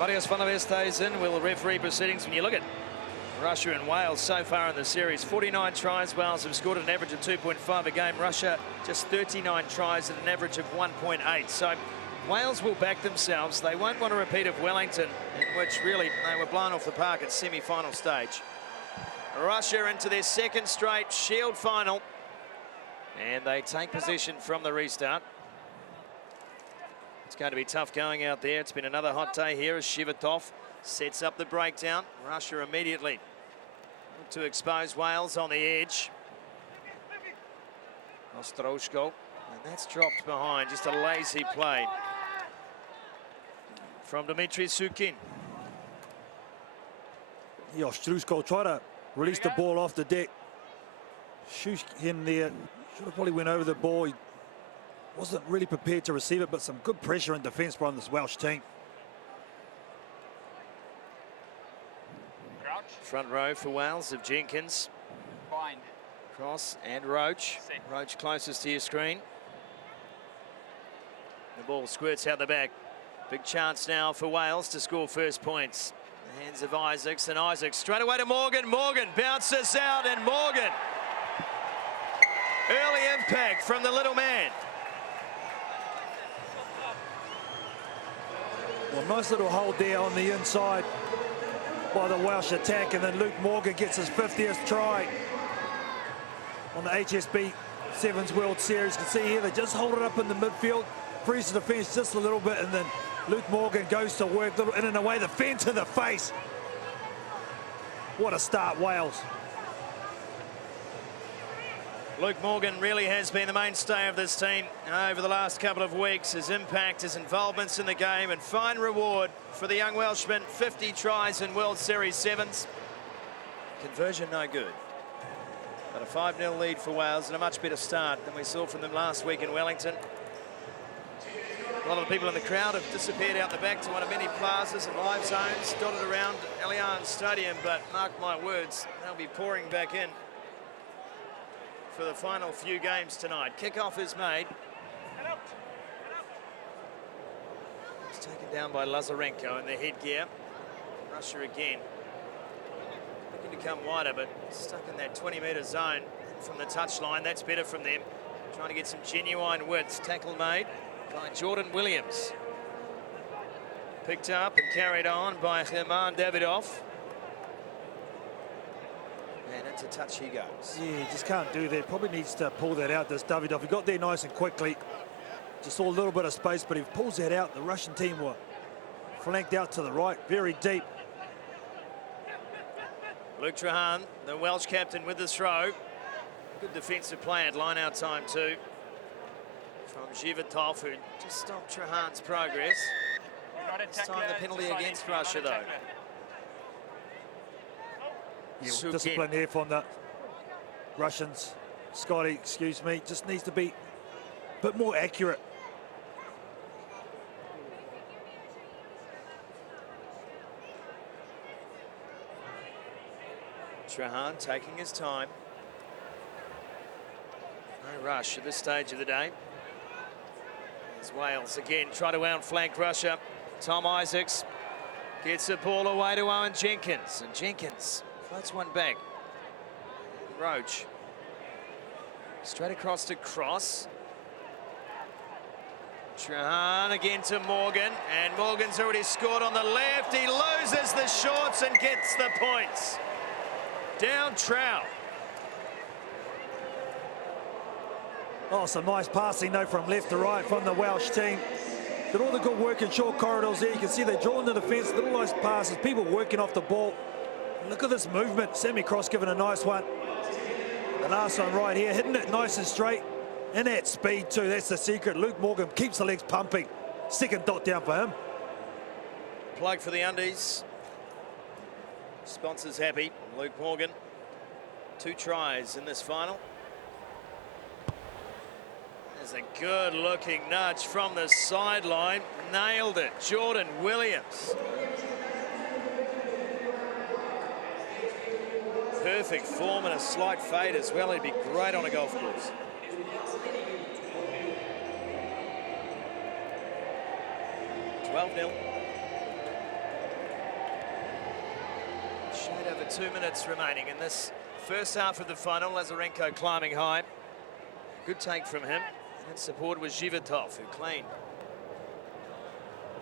Marius van der West stays in, will referee proceedings. When you look at Russia and Wales so far in the series, 49 tries. Wales have scored an average of 2.5 a game. Russia just 39 tries at an average of 1.8. So Wales will back themselves. They won't want a repeat of Wellington, in which really they were blown off the park at semi-final stage. Russia into their second straight Shield final, and they take possession from the restart. It's going to be tough going out there. It's been another hot day here as Shivatov sets up the breakdown. Russia immediately to expose Wales on the edge. Ostroshko, and that's dropped behind. Just a lazy play from Dmitry Sukin. Yeah, Strusko tried to release the ball off the deck. Shukin there should have probably went over the ball. He wasn't really prepared to receive it, but some good pressure in defence from this Welsh team. Crouch. Front row for Wales of Jenkins. Bind. Cross and Roach. Set. Roach closest to your screen. The ball squirts out the back. Big chance now for Wales to score first points. The hands of Isaacs, and Isaacs straight away to Morgan. Morgan bounces out, and Morgan. Early impact from the little man. Well, nice little hold there on the inside by the Welsh attack, and then Luke Morgan gets his 50th try on the HSB Sevens World Series. You can see here they just hold it up in the midfield, frees the defence just a little bit, and then Luke Morgan goes to work, little in and away, the fan to the face. What a start, Wales. Luke Morgan really has been the mainstay of this team over the last couple of weeks. His impact, his involvements in the game, and fine reward for the young Welshman. 50 tries in World Series Sevens. Conversion no good. But a 5-0 lead for Wales, and a much better start than we saw from them last week in Wellington. A lot of the people in the crowd have disappeared out the back to one of many plazas and live zones dotted around Allianz Stadium, but mark my words, they'll be pouring back in for the final few games tonight. Kickoff is made. It's taken down by Lazarenko in the headgear. Russia again. Looking to come wider, but stuck in that 20-metre zone from the touchline. That's better from them. Trying to get some genuine width. Tackle made by Jordan Williams. Picked up and carried on by Herman Davidov. And into touch he goes. Yeah, he just can't do that. Probably needs to pull that out, this Davidov. He got there nice and quickly. Just saw a little bit of space, but if he pulls that out, the Russian team were flanked out to the right, very deep. Luke Trahan, the Welsh captain, with the throw. Good defensive play at line-out time too. From Zhivatov, who just stopped Trahan's progress. This time the penalty against Russia, though. Yeah, discipline here from the Russians. Scotty, excuse me, just needs to be a bit more accurate. Trahan taking his time. No rush at this stage of the day. As Wales again try to outflank Russia. Tom Isaacs gets the ball away to Owen Jenkins, and Jenkins floats one back. Roach straight across to Cross. Trahan again to Morgan, and Morgan's already scored on the left. He loses the shorts and gets the points. Down Trout. Oh, some nice passing though from left to right from the Welsh team. Did all the good work in short corridors there. You can see they draw in the defence, little nice passes, people working off the ball. Look at this movement. Sammy Cross giving a nice one. The last one right here, hitting it nice and straight. And at speed too, that's the secret. Luke Morgan keeps the legs pumping. Second dot down for him. Plug for the undies. Sponsors happy. Luke Morgan, 2 tries in this final. There's a good looking nudge from the sideline. Nailed it, Jordan Williams. Perfect form and a slight fade as well. He'd be great on a golf course. Shade over 2 minutes remaining in this first half of the final. Lazarenko climbing high. Good take from him. And support was Zhivatov, who cleaned.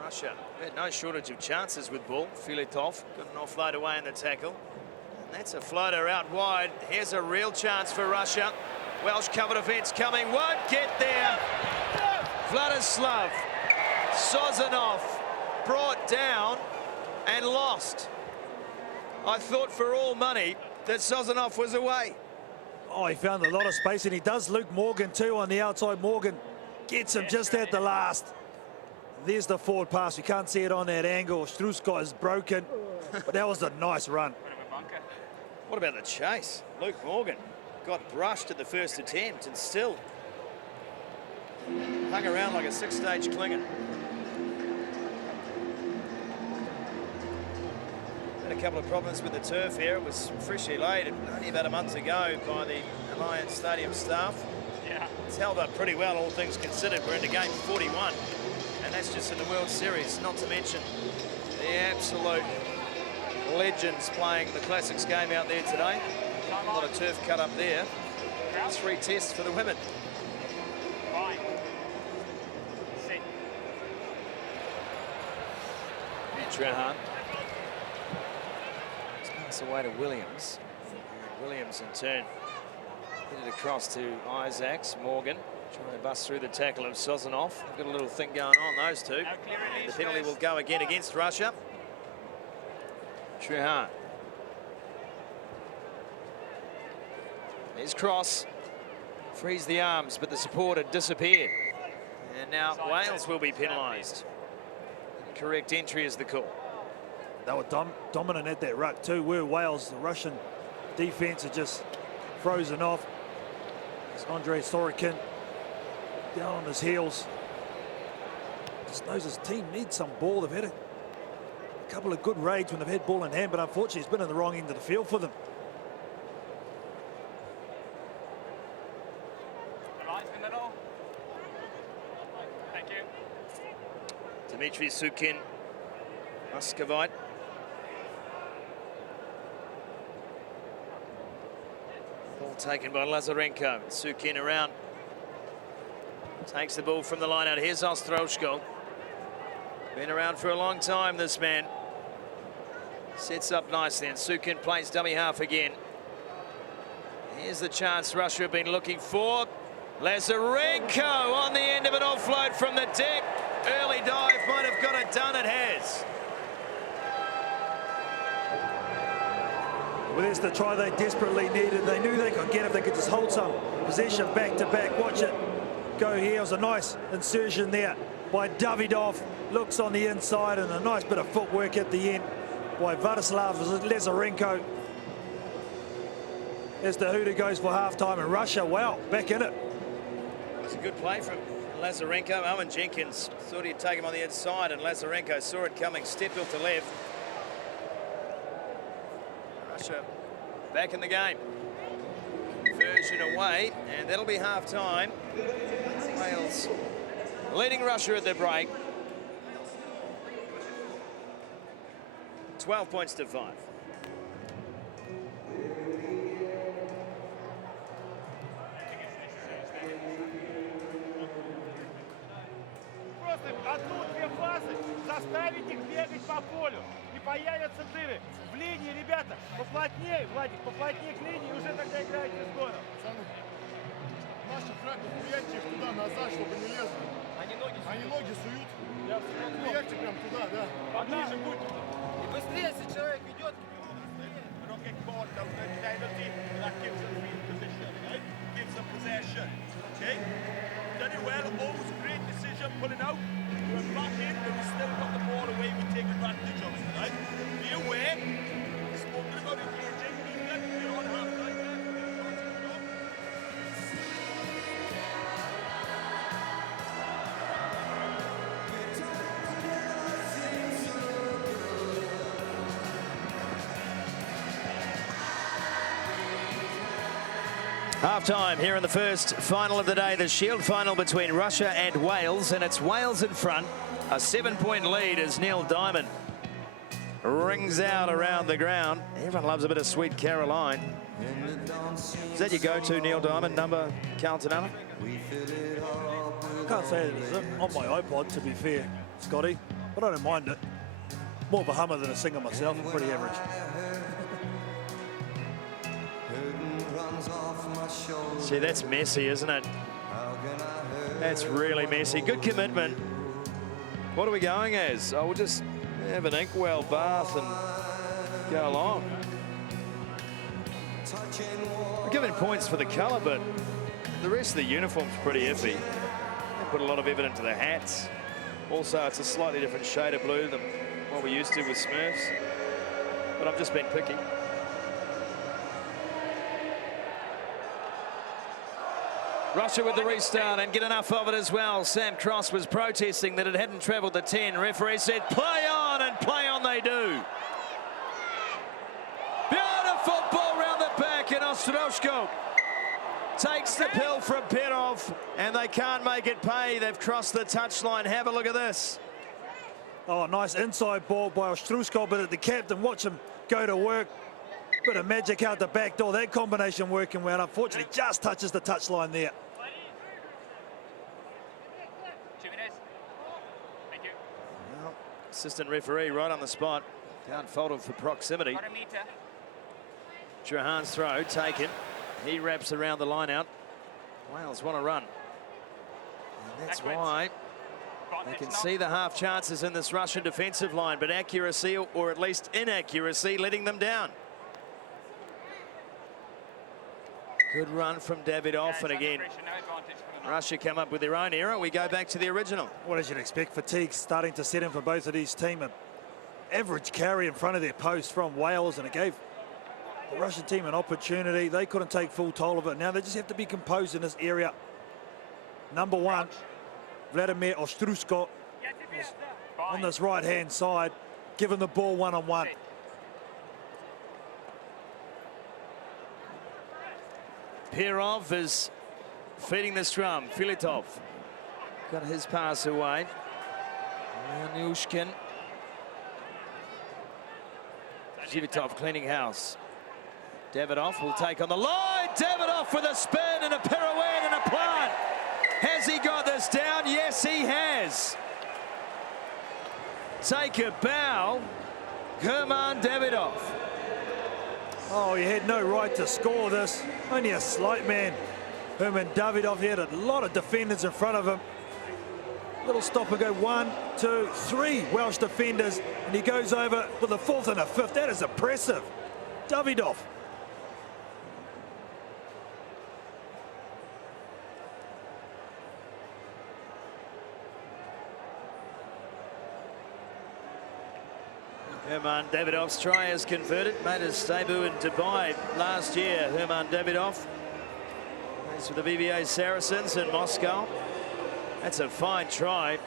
Russia had no shortage of chances with ball. Filatov got an offload away in the tackle. And that's a floater out wide. Here's a real chance for Russia. Welsh cover defence coming, won't get there. Vladislav Sozanov brought down and lost. I thought for all money that Sozanov was away. Oh, he found a lot of space, and he does Luke Morgan too on the outside. Morgan gets him just at the last. There's the forward pass. You can't see it on that angle. Struskot is broken, but that was a nice run. What about the chase? Luke Morgan got brushed at the first attempt and still hung around like a six-stage clinger. Had a couple of problems with the turf here. It was freshly laid only about a month ago by the Alliance Stadium staff. Yeah. It's held up pretty well, all things considered. We're into game 41, and that's just in the World Series, not to mention the absolute legends playing the Classics game out there today. A lot of turf cut up there. 3 tests for the women. Fine. Sit. Trahan. Pass away to Williams. Williams in turn hit it across to Isaacs. Morgan trying to bust through the tackle of Sozanov. They've got a little thing going on, those two. The penalty will go again against Russia. Trahan. His cross frees the arms, but the support had disappeared. And now Wales will be penalised. Correct entry is the call. They were dominant at that ruck too, were Wales. The Russian defence had just frozen off. It's Andrei Sorokin down on his heels. Just knows his team needs some ball. They've had a couple of good raids when they've had ball in hand, but unfortunately it's been in the wrong end of the field for them. Thank you. Dmitry Sukin, Muscovite. Ball taken by Lazarenko. Sukin around. Takes the ball from the line out. Here's Ostroshko. Been around for a long time, this man. Sets up nicely, and Sukin plays dummy half again. Here's the chance Russia have been looking for. Lazarenko on the end of an offload from the deck. Early dive might have got it done. It has. Well, there's the try they desperately needed. They knew they could get if they could just hold some possession back to back. Watch it go here. It was a nice insertion there by Davidov. Looks on the inside, and a nice bit of footwork at the end by Vladislav Lazarenko. As the hooter goes for halftime, and Russia, wow, back in it. It was a good play from Lazarenko. Owen Jenkins thought he'd take him on the inside, and Lazarenko saw it coming, stepped off the left. Russia back in the game. Version away, and that'll be half-time. Wales leading Russia at the break. 12 points to 5. Одну-две фазы, заставить их бегать по полю. И появятся дыры. В линии, ребята, поплотнее, Владик, поплотнее к линии, уже тогда играете здорово. Наши фраги, приятьте их туда, назад, чтобы не лезли. Они ноги суют. Приятьте прям туда, да. Поближе будьте. И быстрее, если человек ведет. Don't get caught, don't get penalty. That gives them field position, right? Gives them possession. Okay? Done it well, always great decision, pulling out. We're back in, but we still got the ball away, we take advantage of it, right? Be aware, spoken about engaging, England, you're on half-time there. Half-time here in the first final of the day, the Shield final between Russia and Wales, and it's Wales in front. A 7-point lead is Neil Diamond. rings out around the ground. Everyone loves a bit of Sweet Caroline. Is that your go-to, Neil Diamond, number, Carlton Allen? I can't say it is on my iPod, to be fair, Scotty, but I don't mind it. More of a hummer than a singer myself. I'm pretty average. See, that's messy, isn't it? That's really messy. Good commitment. What are we going as? Oh, we'll just have an inkwell bath and go along. We're giving points for the colour, but the rest of the uniform's pretty iffy. They put a lot of effort into the hats. Also, it's a slightly different shade of blue than what we used to with Smurfs. But I've just been picky. Russia with the restart and get enough of it as well. Sam Cross was protesting that it hadn't travelled the 10. Referee said play on, and play on they do. Beautiful ball round the back, and Ostroshko takes the pill from Perov, and they can't make it pay. They've crossed the touchline. Have a look at this. Oh, nice inside ball by Ostruskov, but the captain, watch him go to work. Bit of magic out the back door. That combination working well. Unfortunately, just touches the touchline there. Well, assistant referee right on the spot. Can't fault him for proximity. Trahan's throw taken. He wraps around the line out. Wales want to run. And that's why they can see the half chances in this Russian defensive line, but accuracy, or at least inaccuracy, letting them down. Good run from Davidov, and again, Russia come up with their own error. We go back to the original. What did you expect? Fatigue starting to set in for both of these teams. An average carry in front of their post from Wales, and it gave the Russian team an opportunity. They couldn't take full toll of it. Now they just have to be composed in this area. Number one, Vladimir Ostrusko on this right-hand side, giving the ball one-on-one. Perov is feeding the scrum. Filitov got his pass away. Yanushkin. Zivitov cleaning house. Davidov will take on the line. Davidov with a spin and a pirouette and a plant. Has he got this down? Yes, he has. Take a bow. Herman Davidov. Oh, he had no right to score this. Only a slight man. Herman Davidov, he had a lot of defenders in front of him. Little stop and go, 1, 2, 3 Welsh defenders, and he goes over with a fourth and a fifth. That is impressive. Davidov. Herman Davidov's try is converted. Made his debut in Dubai last year. Herman Davidov plays for the VBA Saracens in Moscow. That's a fine try.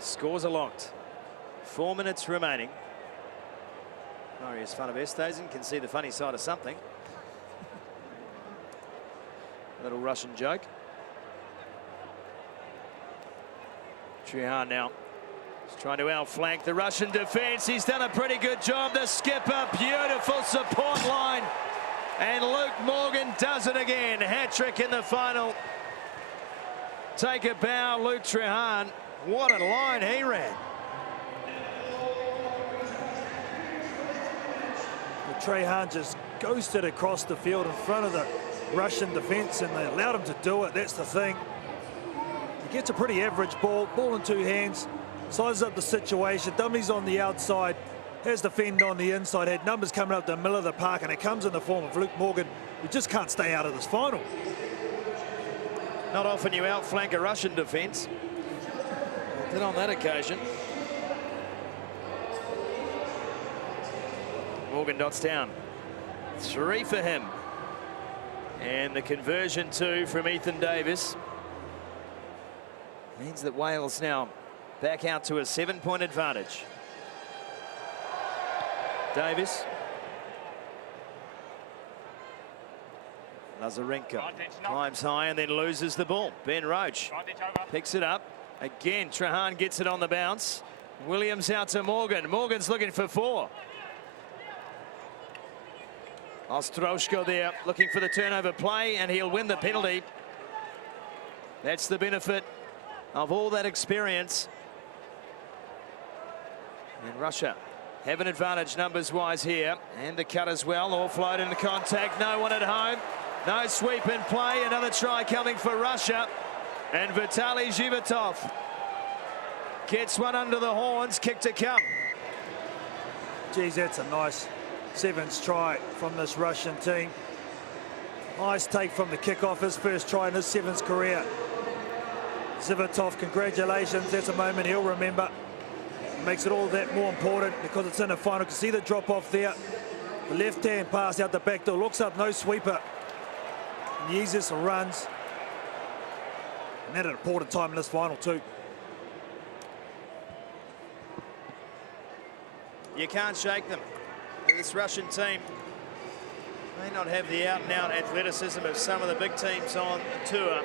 Scores are locked. 4 minutes remaining. Marius van der Westhuizen can see the funny side of something. Little Russian joke. Trahan now. He's trying to outflank the Russian defense. He's done a pretty good job. The skipper, beautiful support line. And Luke Morgan does it again. Hat-trick in the final. Take a bow, Luke Trahan. What a line he ran. Trahan just ghosted across the field in front of the Russian defense, and they allowed him to do it. That's the thing. He gets a pretty average ball in two hands, sizes up the situation. Dummies on the outside, has the fend on the inside, had numbers coming up the middle of the park, and it comes in the form of Luke Morgan, who just can't stay out of this final. Not often you outflank a Russian defense. Did on that occasion. Morgan dots down. 3 for him. And the conversion 2 from Ethan Davis means that Wales now back out to a 7-point advantage. Davis. Lazarenko climbs high and then loses the ball. Ben Roach picks it up. Again, Trahan gets it on the bounce. Williams out to Morgan. Morgan's looking for 4. Ostroshko there looking for the turnover play, and he'll win the penalty. That's the benefit of all that experience. And Russia have an advantage numbers-wise here. And the cut as well. Offload into contact. No one at home. No sweep in play. Another try coming for Russia. And Vitaly Zhivatov gets one under the horns. Kick to come. Geez, that's a nice sevens try from this Russian team. Nice take from the kickoff. His first try in his sevens career. Zhivatov, congratulations. That's a moment he'll remember. It makes it all that more important because it's in the final. You can see the drop off there. The left hand pass out the back door. Looks up, no sweeper. And Jesus runs. And at an important time in this final too. You can't shake them. This Russian team may not have the out-and-out athleticism of some of the big teams on the tour,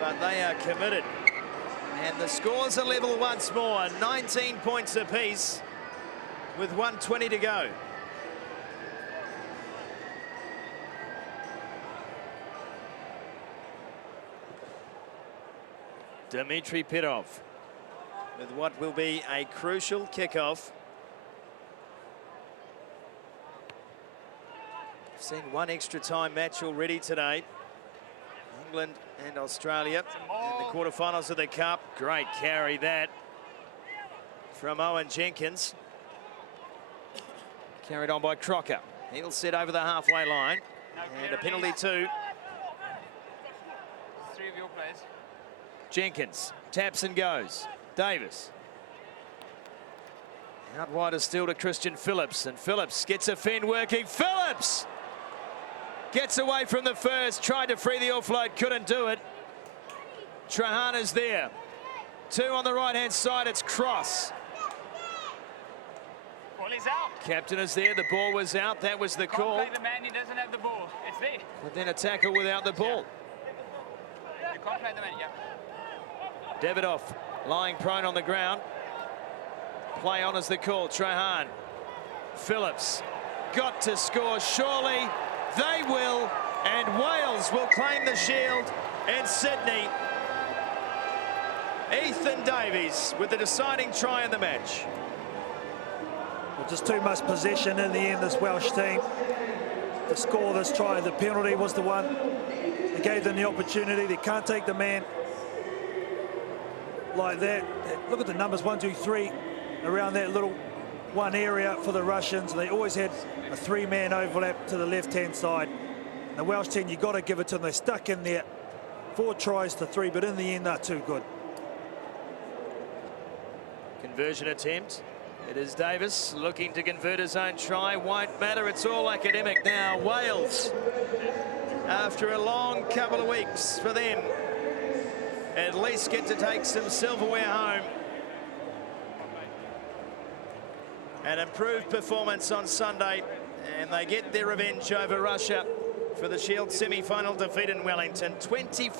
but they are committed. And the scores are level once more, 19 points apiece with 1:20 to go. Dmitry Perov with what will be a crucial kickoff. We've seen one extra time match already today. England and Australia in the quarterfinals of the Cup. Great carry that from Owen Jenkins. Carried on by Crocker. He'll sit over the halfway line. And a penalty too. 3 of your players. Jenkins taps and goes. Davis. Out wider still to Christian Phillips. And Phillips gets a fin working. Phillips gets away from the first. Tried to free the offload. Couldn't do it. Trahan is there. 2 on the right-hand side. It's Cross. Ball is out. Captain is there. The ball was out. That was the call. Can't play the man, he doesn't have the ball. It's there. But then a tackle without the ball. You can't play the man, yeah. Davidoff lying prone on the ground. Play on is the call. Trahan. Phillips got to score. Surely they will. And Wales will claim the shield in Sydney. Ethan Davies with the deciding try in the match. Well, just too much possession in the end, this Welsh team, to score this try. The penalty was the one that gave them the opportunity. They can't take the man like that. Look at the numbers, 1, 2, 3, around that little one area for the Russians. They always had a 3-man overlap to the left-hand side. And the Welsh team, you got to give it to them. They're stuck in there. 4 tries to 3, but in the end, they're too good. Conversion attempt. It is Davis looking to convert his own try. Won't matter. It's all academic now. Wales, after a long couple of weeks for them, at least get to take some silverware home. An improved performance on Sunday, and they get their revenge over Russia for the Shield semi-final defeat in Wellington. 24